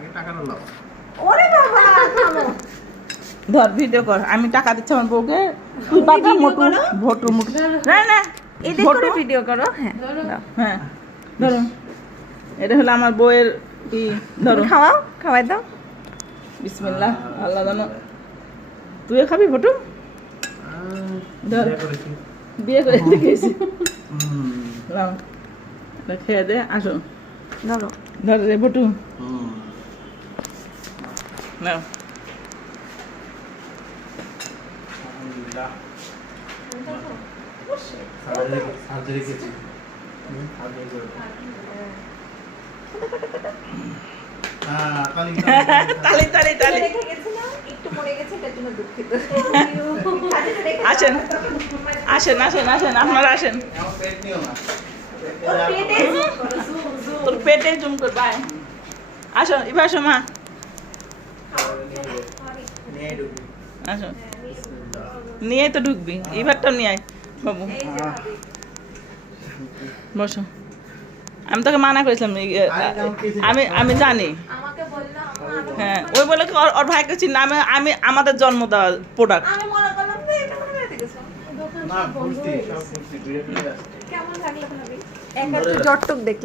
আগে টাকাটা নাও। ওরে বাবা থামো। ধর ভিডিও কর, আমি টাকা দিচ্ছি আমার বউকে। তুই পাকা মোটু ভটু মুটু না না এদিক করে ভিডিও করো। হ্যাঁ দাও। হ্যাঁ ধরো, এটা হলো আমার বউয়ের ই। ধরো খাওয়াও, খাওয়াই দাও। বিসমিল্লাহ, আল্লাহ জানো। তুইও খাবি ভটু? ধর, বিয়ে করেছি। বিয়ে করে দেখেছি। হুম। নাও, এটা খেয়ে দে, আসো। ধরো। ধর রে ভটু, হুম। নাও। আলহামদুলিল্লাহ। সার্জারি করেছি। সার্জারি করে। তালি তালি তালি তালি। রেখে গেছি না, একটু পড়ে গেছে, তার জন্য দুঃখিত। আসেন আসেন আসেন আসেন, আপনারা আসেন। আমার পেট নিও না। তোর পেটে জুম কর, বাই। আসো এবার, আসো মা, নিয়ে ঢুকবি। আসো। নিয়ে তো ঢুকবি, এবারটা নিয়ে আয় বাবু। বসো। আমি তোকে মানা করেছিলাম, আমি আমি জানি। আমাকে বললো, হ্যাঁ, ওই বলে কি ওর ভাইকে চিনি না, আমি আমাদের জন্ম দেওয়া প্রোডাক্ট। আমি মনে করলাম যে এটা মনে হয় দেখেছো। না, বুঝছি, সব বুঝছি। বিয়ে করে আসছি। কেমন লাগলো ভাবি? একটা জটটুক দেখলাম।